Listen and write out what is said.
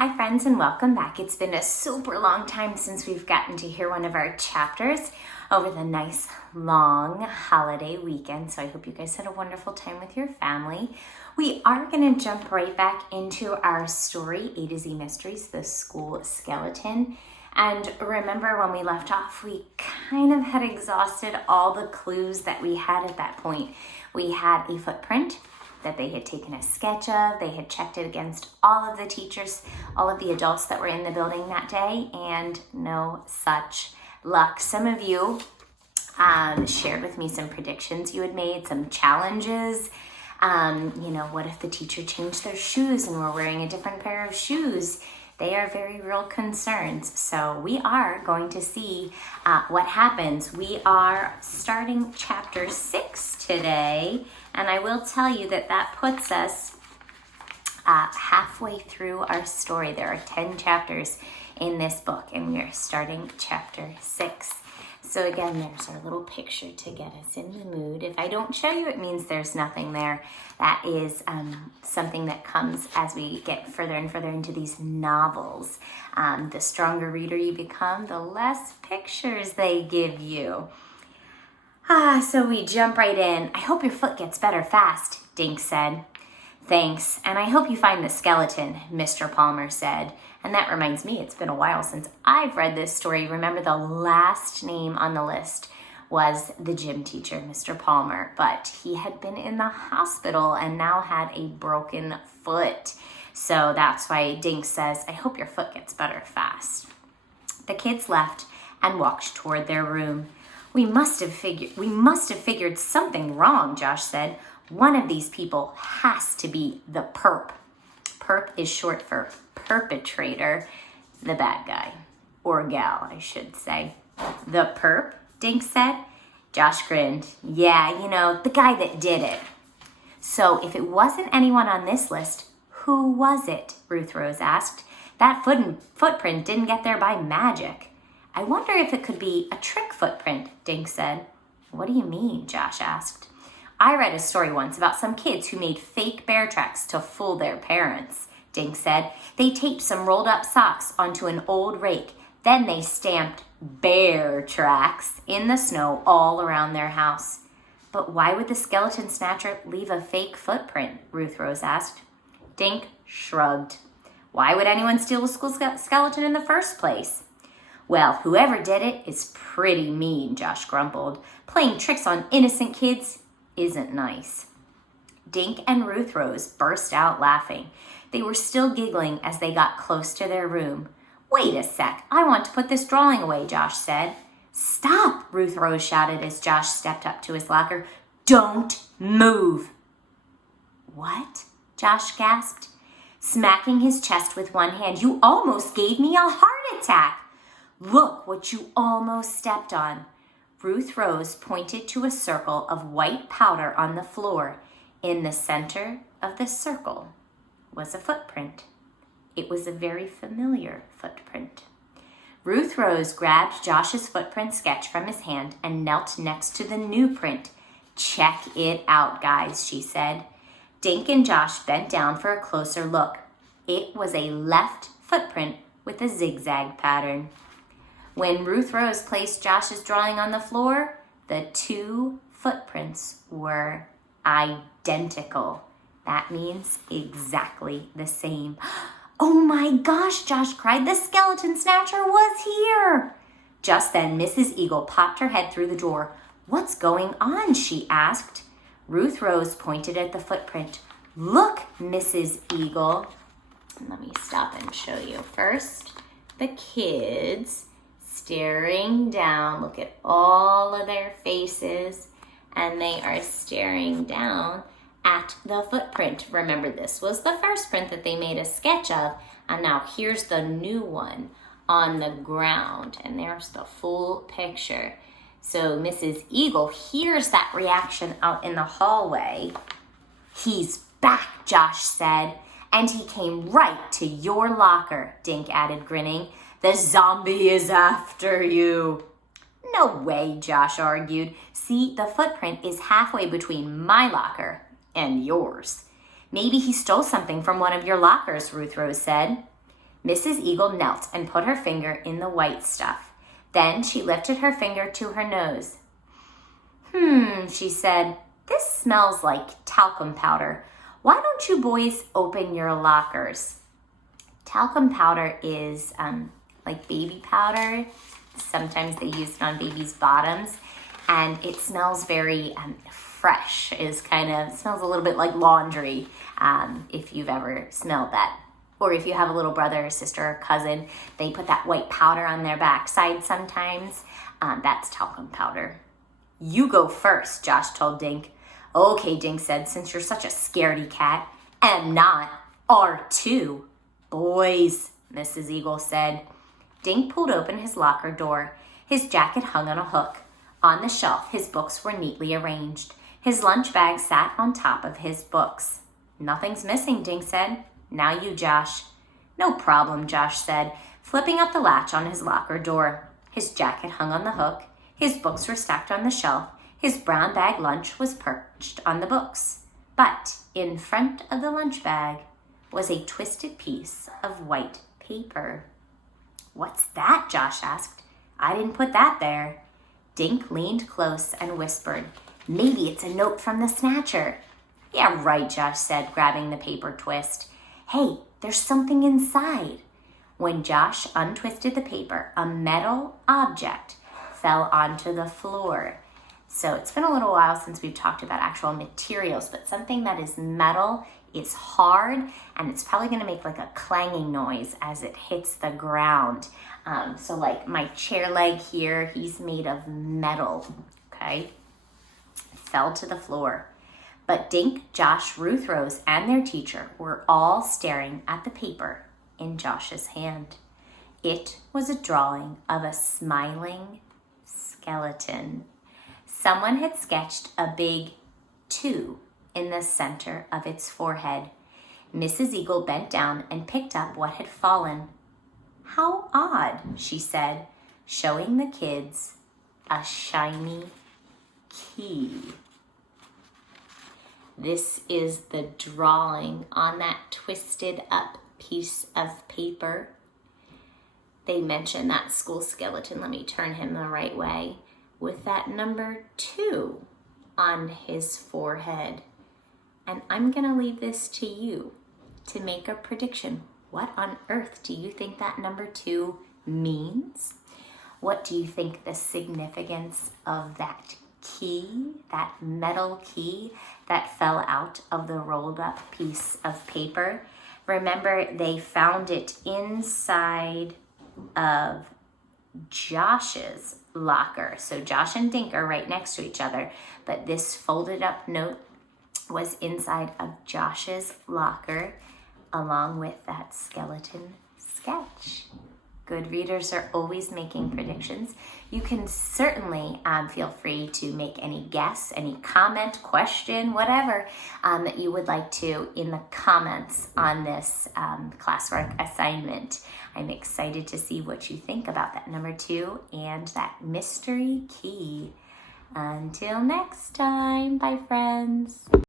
Hi friends and welcome back. It's been a super long time since we've gotten to hear one of our chapters over the nice long holiday weekend. So I hope you guys had a wonderful time with your family. We are going to jump right back into our story, A to Z Mysteries, the School Skeleton. And remember when we left off, we kind of had exhausted all the clues that we had at that point. We had a footprint that they had taken a sketch of. They had checked it against all of the teachers, all of the adults that were in the building that day, and no such luck. Some of you shared with me some predictions you had made, some challenges. What if the teacher changed their shoes and were wearing a different pair of shoes? They are very real concerns. So we are going to see what happens. We are starting chapter 6 today, and I will tell you that puts us halfway through our story. There are 10 chapters in this book, and we are starting chapter 6. So again, there's our little picture to get us in the mood. If I don't show you, it means there's nothing there. That is something that comes as we get further and further into these novels. The stronger reader you become, the less pictures they give you. So we jump right in. I hope your foot gets better fast, Dink said. Thanks, and I hope you find the skeleton, Mr. Palmer said. And that reminds me, it's been a while since I've read this story. Remember, the last name on the list was the gym teacher, Mr. Palmer, but he had been in the hospital and now had a broken foot. So that's why Dink says, I hope your foot gets better fast. The kids left and walked toward their room. We must have figured something wrong, Josh said. One of these people has to be the perp. Perp is short for perpetrator, the bad guy, or gal, I should say. The perp, Dink said. Josh grinned. Yeah, the guy that did it. So if it wasn't anyone on this list, who was it? Ruth Rose asked. That footprint didn't get there by magic. I wonder if it could be a trick footprint, Dink said. What do you mean? Josh asked. I read a story once about some kids who made fake bear tracks to fool their parents, Dink said. They taped some rolled up socks onto an old rake. Then they stamped bear tracks in the snow all around their house. But why would the skeleton snatcher leave a fake footprint? Ruth Rose asked. Dink shrugged. Why would anyone steal a school skeleton in the first place? Well, whoever did it is pretty mean, Josh grumbled. Playing tricks on innocent kids isn't nice. Dink and Ruth Rose burst out laughing. They were still giggling as they got close to their room. Wait a sec, I want to put this drawing away, Josh said. Stop, Ruth Rose shouted as Josh stepped up to his locker. Don't move. What? Josh gasped, smacking his chest with one hand. You almost gave me a heart attack. Look what you almost stepped on. Ruth Rose pointed to a circle of white powder on the floor. In the center of the circle was a footprint. It was a very familiar footprint. Ruth Rose grabbed Josh's footprint sketch from his hand and knelt next to the new print. Check it out, guys, she said. Dink and Josh bent down for a closer look. It was a left footprint with a zigzag pattern. When Ruth Rose placed Josh's drawing on the floor, the two footprints were identical. That means exactly the same. Oh my gosh, Josh cried. The skeleton snatcher was here. Just then, Mrs. Eagle popped her head through the door. What's going on? She asked. Ruth Rose pointed at the footprint. Look, Mrs. Eagle. Let me stop and show you. First, the kids staring down. Look at all of their faces, and they are staring down at the footprint. Remember, this was the first print that they made a sketch of, and now here's the new one on the ground, and there's the full picture. So Mrs. Eagle hears that reaction out in the hallway. He's back, Josh said, and he came right to your locker, Dink added, grinning. The zombie is after you. No way, Josh argued. See, the footprint is halfway between my locker and yours. Maybe he stole something from one of your lockers, Ruth Rose said. Mrs. Eagle knelt and put her finger in the white stuff. Then she lifted her finger to her nose. She said, "This smells like talcum powder. Why don't you boys open your lockers?" Talcum powder is like baby powder. Sometimes they use it on babies' bottoms, and it smells very fresh. Smells a little bit like laundry, if you've ever smelled that. Or if you have a little brother or sister or cousin, they put that white powder on their backside sometimes. That's talcum powder. "You go first," Josh told Dink. "Okay," Dink said, "since you're such a scaredy cat." "Am not. Are too." "Boys," Mrs. Eagle said. Dink pulled open his locker door. His jacket hung on a hook. On the shelf, his books were neatly arranged. His lunch bag sat on top of his books. "Nothing's missing," Dink said. "Now you, Josh." "No problem," Josh said, flipping up the latch on his locker door. His jacket hung on the hook. His books were stacked on the shelf. His brown bag lunch was perched on the books. But in front of the lunch bag was a twisted piece of white paper. "What's that?" Josh asked. "I didn't put that there." Dink leaned close and whispered, "Maybe it's a note from the snatcher." "Yeah, right," Josh said, grabbing the paper twist. "Hey, there's something inside." When Josh untwisted the paper, a metal object fell onto the floor. So it's been a little while since we've talked about actual materials, but something that is metal is hard, and it's probably going to make like a clanging noise as it hits the ground. So like my chair leg here, he's made of metal, okay? Fell to the floor. But Dink, Josh, Ruth Rose, and their teacher were all staring at the paper in Josh's hand. It was a drawing of a smiling skeleton. Someone had sketched a big 2 in the center of its forehead. Mrs. Eagle bent down and picked up what had fallen. "How odd," she said, showing the kids a shiny key. This is the drawing on that twisted up piece of paper. They mentioned that school skeleton, let me turn him the right way, with that number 2 on his forehead. And I'm gonna leave this to you to make a prediction. What on earth do you think that number 2 means? What do you think the significance of that key, that metal key that fell out of the rolled up piece of paper? Remember, they found it inside of Josh's locker. So Josh and Dink are right next to each other, but this folded up note was inside of Josh's locker along with that skeleton sketch. Good readers are always making predictions. You can certainly feel free to make any guess, any comment, question, whatever that you would like to in the comments on this classwork assignment. I'm excited to see what you think about that number 2 and that mystery key. Until next time, bye friends.